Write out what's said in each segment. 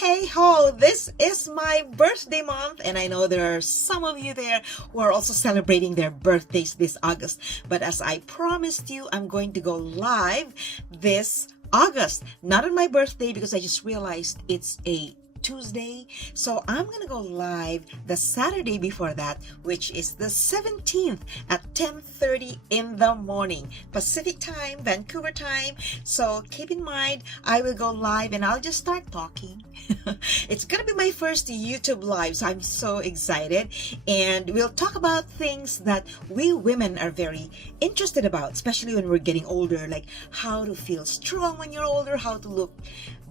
hey ho, this is my birthday month, and I know there are some of you there who are also celebrating their birthdays this August. But as I promised you, I'm going to go live this August, not on my birthday because I just realized it's a Tuesday, so I'm gonna go live the Saturday before that, which is the 17th at 10:30 in the morning Pacific time, Vancouver time. So keep in mind, I will go live and I'll just start talking. It's gonna be my first YouTube live, so I'm so excited, and we'll talk about things that we women are very interested about, especially when we're getting older, like how to feel strong when you're older, how to look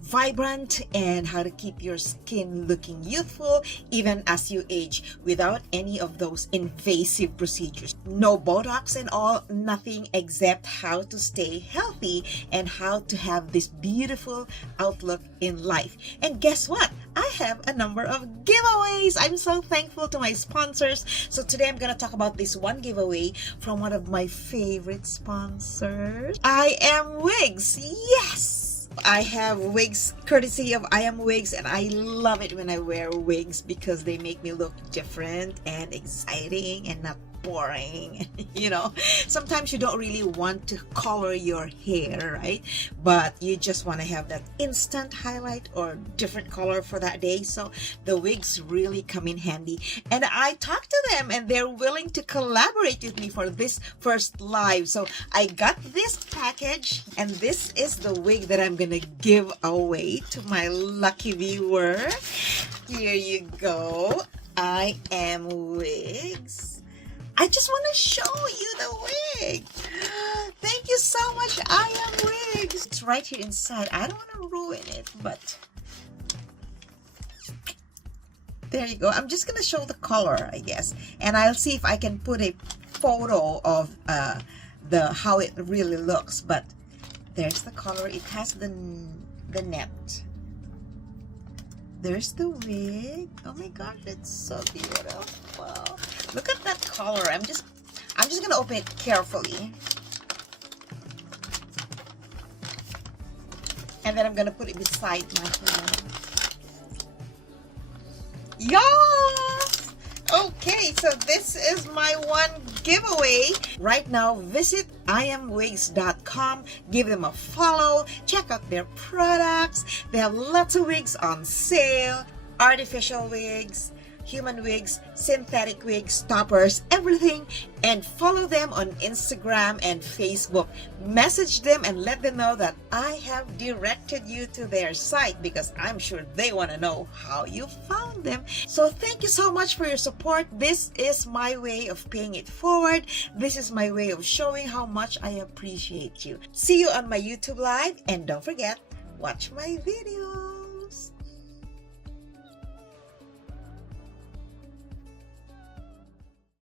vibrant, and how to keep your skin looking youthful even as you age without any of those invasive procedures. No Botox and all, nothing, except how to stay healthy and how to have this beautiful outlook in life. And guess what? I have a number of giveaways. I'm so thankful to my sponsors. So today I'm gonna talk about this one giveaway from one of my favorite sponsors, IMWigs. Yes! I have wigs courtesy of IMWigs, and I love it when I wear wigs because they make me look different and exciting and not boring. You know, sometimes you don't really want to color your hair, right? But you just want to have that instant highlight or different color for that day. So the wigs really come in handy, and I talked to them and they're willing to collaborate with me for this first live. So I got this package, and this is the wig that I'm gonna give away to my lucky viewer. Here you go. IMWigs. I just want to show you the wig. Thank you so much, IMWigs. It's right here inside. I don't want to ruin it, but there you go. I'm just going to show the color, I guess. And I'll see if I can put a photo of how it really looks. But there's the color. It has the net. There's the wig. Oh my gosh, it's so beautiful. Look at that color. I'm just gonna open it carefully, and then I'm gonna put it beside my hand. Yes! Okay, so this is my one giveaway. Right now, visit IMWigs.com. Give them a follow. Check out their products. They have lots of wigs on sale. Artificial wigs, human wigs, synthetic wigs, toppers, everything. And follow them on Instagram and Facebook. Message them and let them know that I have directed you to their site, because I'm sure they want to know how you found them. So thank you so much for your support. This is my way of paying it forward. This is my way of showing how much I appreciate you. See you on my YouTube live, and don't forget, watch my video.